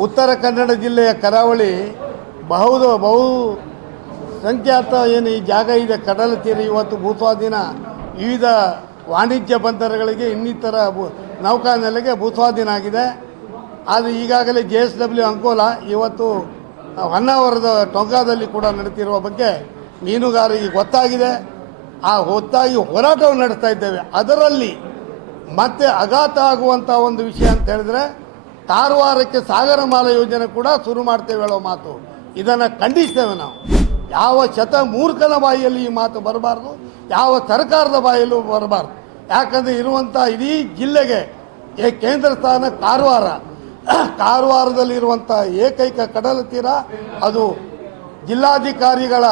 ಉತ್ತರ ಕನ್ನಡ ಜಿಲ್ಲೆಯ ಕರಾವಳಿ ಬಹುದು ಬಹು ಸಂಖ್ಯಾತ ಏನು ಈ ಜಾಗ ಇದೆ, ಕಡಲ ತೀರ ಇವತ್ತು ಭೂಸ್ವಾಧೀನ, ವಿವಿಧ ವಾಣಿಜ್ಯ ಬಂದರುಗಳಿಗೆ ಇನ್ನಿತರ ಭೂ- ನೌಕಾನೆಲೆಗೆ ಭೂಸ್ವಾಧೀನ ಆಗಿದೆ. ಆದರೆ ಈಗಾಗಲೇ ಜೆ ಎಸ್ ಡಬ್ಲ್ಯೂ ಅಂಕೋಲ ಇವತ್ತು ಹೊನ್ನಾವರದ ಟೊಂಗಾದಲ್ಲಿ ಕೂಡ ನಡೀತಿರುವ ಬಗ್ಗೆ ಮೀನುಗಾರರಿಗೆ ಗೊತ್ತಾಗಿದೆ. ಆ ಹೊತ್ತಾಗಿ ಹೋರಾಟವನ್ನು ನಡೆಸ್ತಾ ಇದ್ದೇವೆ. ಅದರಲ್ಲಿ ಮತ್ತೆ ಆಘಾತ ಆಗುವಂಥ ಒಂದು ವಿಷಯ ಅಂತ ಹೇಳಿದ್ರೆ ಕಾರವಾರಕ್ಕೆ ಸಾಗರಮಾಲ ಯೋಜನೆ ಕೂಡ ಶುರು ಮಾಡ್ತೇವೆ ಹೇಳೋ ಮಾತು. ಇದನ್ನು ಖಂಡಿಸ್ತೇವೆ ನಾವು. ಯಾವ ಶತ ಮೂರ್ಖನ ಬಾಯಿಯಲ್ಲಿ ಈ ಮಾತು ಬರಬಾರ್ದು, ಯಾವ ಸರ್ಕಾರದ ಬಾಯಲ್ಲೂ ಬರಬಾರ್ದು. ಯಾಕಂದರೆ ಇರುವಂಥ ಇಡೀ ಜಿಲ್ಲೆಗೆ ಈ ಕೇಂದ್ರ ಸ್ಥಾನ ಕಾರವಾರ. ಕಾರವಾರದಲ್ಲಿರುವಂಥ ಏಕೈಕ ಕಡಲ ತೀರ ಅದು ಜಿಲ್ಲಾಧಿಕಾರಿಗಳ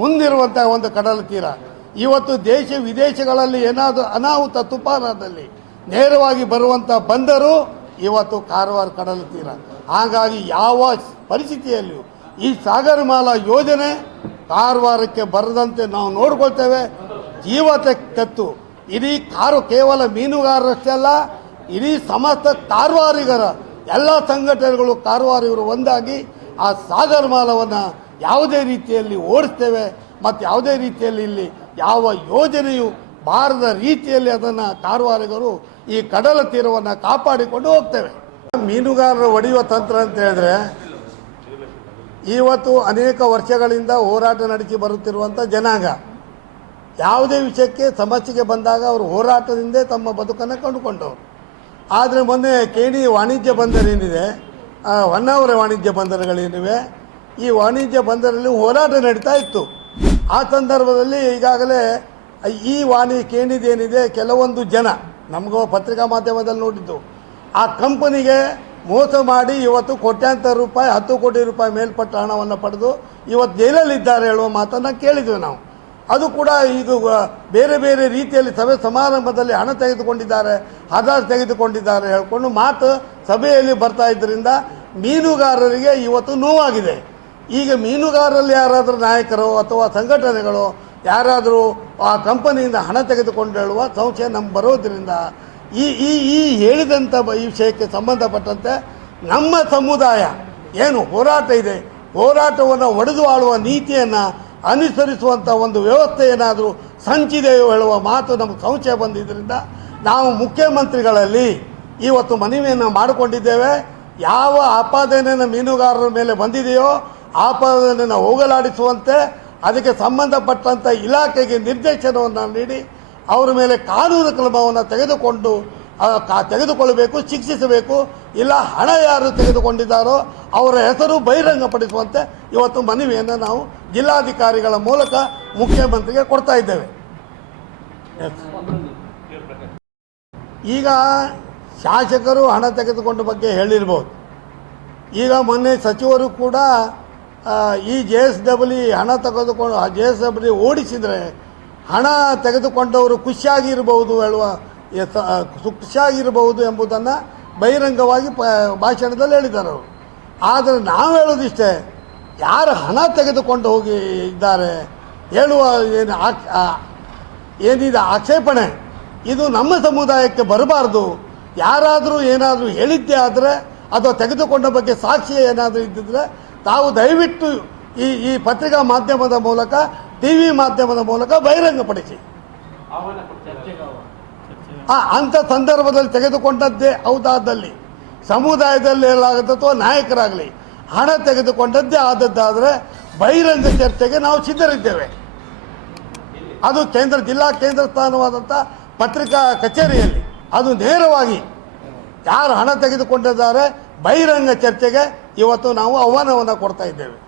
ಮುಂದಿರುವಂಥ ಒಂದು ಕಡಲ ತೀರ. ಇವತ್ತು ದೇಶ ವಿದೇಶಗಳಲ್ಲಿ ಏನಾದರೂ ಅನಾಹುತ ತುಫಾನದಲ್ಲಿ ನೇರವಾಗಿ ಬರುವಂಥ ಬಂದರು ಇವತ್ತು ಕಾರವಾರ ಕಡಲ ತೀರ. ಹಾಗಾಗಿ ಯಾವ ಪರಿಸ್ಥಿತಿಯಲ್ಲಿಯೂ ಈ ಸಾಗರಮಾಲಾ ಯೋಜನೆ ಕಾರವಾರಕ್ಕೆ ಬರದಂತೆ ನಾವು ನೋಡ್ಕೊಳ್ತೇವೆ. ಜೀವತೆ ಕತ್ತು. ಇಡೀ ಕಾರು ಕೇವಲ ಮೀನುಗಾರರಷ್ಟೇ ಅಲ್ಲ, ಇಡೀ ಸಮಸ್ತ ಕಾರವಾರಿಗರ ಎಲ್ಲ ಸಂಘಟನೆಗಳು ಕಾರವಾರಿಗರು ಒಂದಾಗಿ ಆ ಸಾಗರ ಮಾಲವನ್ನು ಯಾವುದೇ ರೀತಿಯಲ್ಲಿ ಓಡಿಸ್ತೇವೆ. ಮತ್ತು ಯಾವುದೇ ರೀತಿಯಲ್ಲಿ ಇಲ್ಲಿ ಯಾವ ಯೋಜನೆಯು ಬಾರದ ರೀತಿಯಲ್ಲಿ ಅದನ್ನು ಕಾರವಾರಿಗರು ಈ ಕಡಲ ತೀರವನ್ನು ಕಾಪಾಡಿಕೊಂಡು ಹೋಗ್ತೇವೆ. ಮೀನುಗಾರರು ಒಡೆಯುವ ತಂತ್ರ ಅಂತ ಹೇಳಿದ್ರೆ, ಇವತ್ತು ಅನೇಕ ವರ್ಷಗಳಿಂದ ಹೋರಾಟ ನಡೆಸಿ ಬರುತ್ತಿರುವಂಥ ಜನಾಂಗ. ಯಾವುದೇ ವಿಷಯಕ್ಕೆ ಸಮಸ್ಯೆಗೆ ಬಂದಾಗ ಅವರು ಹೋರಾಟದಿಂದೇ ತಮ್ಮ ಬದುಕನ್ನು ಕಂಡುಕೊಂಡವರು. ಆದರೆ ಮೊನ್ನೆ ಕೇಣಿ ವಾಣಿಜ್ಯ ಬಂದರೇನಿದೆ ಹೊನ್ನಾವರ ವಾಣಿಜ್ಯ ಬಂದರುಗಳೇನಿವೆ ಈ ವಾಣಿಜ್ಯ ಬಂದರಲ್ಲಿ ಹೋರಾಟ ನಡೀತಾ ಇತ್ತು. ಆ ಸಂದರ್ಭದಲ್ಲಿ ಈಗಾಗಲೇ ಈ ವಾಣಿ ಕೇಣಿದೇನಿದೆ ಕೆಲವೊಂದು ಜನ, ನಮಗೂ ಪತ್ರಿಕಾ ಮಾಧ್ಯಮದಲ್ಲಿ ನೋಡಿದ್ದು, ಆ ಕಂಪನಿಗೆ ಮೋಸ ಮಾಡಿ ಇವತ್ತು ಕೋಟ್ಯಾಂತರ ರೂಪಾಯಿ, ಹತ್ತು ಕೋಟಿ ರೂಪಾಯಿ ಮೇಲ್ಪಟ್ಟ ಹಣವನ್ನು ಪಡೆದು ಇವತ್ತು ಜೈಲಲ್ಲಿದ್ದಾರೆ ಹೇಳುವ ಮಾತನ್ನು ಕೇಳಿದ್ವಿ ನಾವು. ಅದು ಕೂಡ ಇದು ಬೇರೆ ಬೇರೆ ರೀತಿಯಲ್ಲಿ ಸಭೆ ಸಮಾರಂಭದಲ್ಲಿ ಹಣ ತೆಗೆದುಕೊಂಡಿದ್ದಾರೆ ಆಧಾರ ತೆಗೆದುಕೊಂಡಿದ್ದಾರೆ ಹೇಳ್ಕೊಂಡು ಮಾತು ಸಭೆಯಲ್ಲಿ ಬರ್ತಾ ಇದ್ದರಿಂದ ಮೀನುಗಾರರಿಗೆ ಇವತ್ತು ನೋವಾಗಿದೆ. ಈಗ ಮೀನುಗಾರರಲ್ಲಿ ಯಾರಾದರೂ ನಾಯಕರು ಅಥವಾ ಸಂಘಟನೆಗಳು, ಯಾರಾದರೂ ಆ ಕಂಪನಿಯಿಂದ ಹಣ ತೆಗೆದುಕೊಂಡು ಹೇಳುವ ಸಂಶಯ ನಮ್ಗೆ ಬರೋದ್ರಿಂದ ಈ ಈ ಈ ಹೇಳಿದಂಥ ಈ ವಿಷಯಕ್ಕೆ ಸಂಬಂಧಪಟ್ಟಂತೆ ನಮ್ಮ ಸಮುದಾಯ ಏನು ಹೋರಾಟ ಇದೆ. ಹೋರಾಟವನ್ನು ಒಡೆದು ಆಳುವ ನೀತಿಯನ್ನು ಅನುಸರಿಸುವಂಥ ಒಂದು ವ್ಯವಸ್ಥೆ ಏನಾದರೂ ಸಂಚಿದೆಯೋ ಹೇಳುವ ಮಾತು ನಮಗೆ ಸಂಶಯ ಬಂದಿದ್ದರಿಂದ ನಾವು ಮುಖ್ಯಮಂತ್ರಿಗಳಲ್ಲಿ ಇವತ್ತು ಮನವಿಯನ್ನು ಮಾಡಿಕೊಂಡಿದ್ದೇವೆ. ಯಾವ ಆಪಾದನೆಯನ್ನು ಮೀನುಗಾರರ ಮೇಲೆ ಬಂದಿದೆಯೋ ಆಪಾದನೆಯನ್ನು ಹೋಗಲಾಡಿಸುವಂತೆ ಅದಕ್ಕೆ ಸಂಬಂಧಪಟ್ಟಂಥ ಇಲಾಖೆಗೆ ನಿರ್ದೇಶನವನ್ನು ನೀಡಿ ಅವರ ಮೇಲೆ ಕಾನೂನು ಕ್ರಮವನ್ನು ತೆಗೆದುಕೊಂಡು ತೆಗೆದುಕೊಳ್ಳಬೇಕು, ಶಿಕ್ಷಿಸಬೇಕು. ಇಲ್ಲ ಹಣ ಯಾರು ತೆಗೆದುಕೊಂಡಿದ್ದಾರೋ ಅವರ ಹೆಸರು ಬಹಿರಂಗಪಡಿಸುವಂತೆ ಇವತ್ತು ಮನವಿಯನ್ನು ನಾವು ಜಿಲ್ಲಾಧಿಕಾರಿಗಳ ಮೂಲಕ ಮುಖ್ಯಮಂತ್ರಿಗೆ ಕೊಡ್ತಾ ಇದ್ದೇವೆ. ಈಗ ಶಾಸಕರು ಹಣ ತೆಗೆದುಕೊಂಡ ಬಗ್ಗೆ ಹೇಳಿರ್ಬೋದು. ಈಗ ಮೊನ್ನೆ ಸಚಿವರು ಕೂಡ ಈ ಜೆ ಎಸ್ ಡಬ್ಲ್ಯೂ ಹಣ ತೆಗೆದುಕೊಂಡು ಜೆ ಎಸ್ ಡಬ್ಲ್ಯೂ ಓಡಿಸಿದರೆ ಹಣ ತೆಗೆದುಕೊಂಡವರು ಖುಷಿಯಾಗಿರಬಹುದು ಹೇಳುವ ಖುಷಿಯಾಗಿರಬಹುದು ಆ, ಎಂಬುದನ್ನು ಬಹಿರಂಗವಾಗಿ ಪ ಭಾಷಣದಲ್ಲಿ ಹೇಳಿದ್ದಾರೆ ಅವರು. ಆದರೆ ನಾವು ಹೇಳೋದಿಷ್ಟೇ ಯಾರು ಹಣ ತೆಗೆದುಕೊಂಡು ಹೋಗಿ ಇದ್ದಾರೆ ಹೇಳುವ ಏನು ಆ, ಏನಿದೆ ಆಕ್ಷೇಪಣೆ ಇದು ನಮ್ಮ ಸಮುದಾಯಕ್ಕೆ ಬರಬಾರ್ದು. ಯಾರಾದರೂ ಏನಾದರೂ ಹೇಳಿದ್ದೇ ಆದರೆ ಅಥವಾ ತೆಗೆದುಕೊಂಡ ಬಗ್ಗೆ ಸಾಕ್ಷಿ ಏನಾದರೂ ಇದ್ದಿದ್ರೆ ತಾವು ದಯವಿಟ್ಟು ಈ ಈ ಪತ್ರಿಕಾ ಮಾಧ್ಯಮದ ಮೂಲಕ ಟಿ ವಿ ಮಾಧ್ಯಮದ ಮೂಲಕ ಬಹಿರಂಗಪಡಿಸಿ. ಅಂಥ ಸಂದರ್ಭದಲ್ಲಿ ತೆಗೆದುಕೊಂಡದ್ದೇ ಹೌದಾದಲ್ಲಿ ಸಮುದಾಯದಲ್ಲಿ ಏನಾಗುತ್ತೆ ಅಥವಾ ನಾಯಕರಾಗಲಿ, ಹಣ ತೆಗೆದುಕೊಂಡದ್ದೇ ಆದದ್ದಾದರೆ ಬಹಿರಂಗ ಚರ್ಚೆಗೆ ನಾವು ಸಿದ್ಧರಿದ್ದೇವೆ. ಅದು ಕೇಂದ್ರ, ಜಿಲ್ಲಾ ಕೇಂದ್ರ ಸ್ಥಾನವಾದಂಥ ಪತ್ರಿಕಾ ಕಚೇರಿಯಲ್ಲಿ. ಅದು ನೇರವಾಗಿ ಯಾರು ಹಣ ತೆಗೆದುಕೊಂಡಿದ್ದಾರೆ, ಬಹಿರಂಗ ಚರ್ಚೆಗೆ ಇವತ್ತು ನಾವು ಆಹ್ವಾನವನ್ನು ಕೊಡ್ತಾ ಇದ್ದೇವೆ.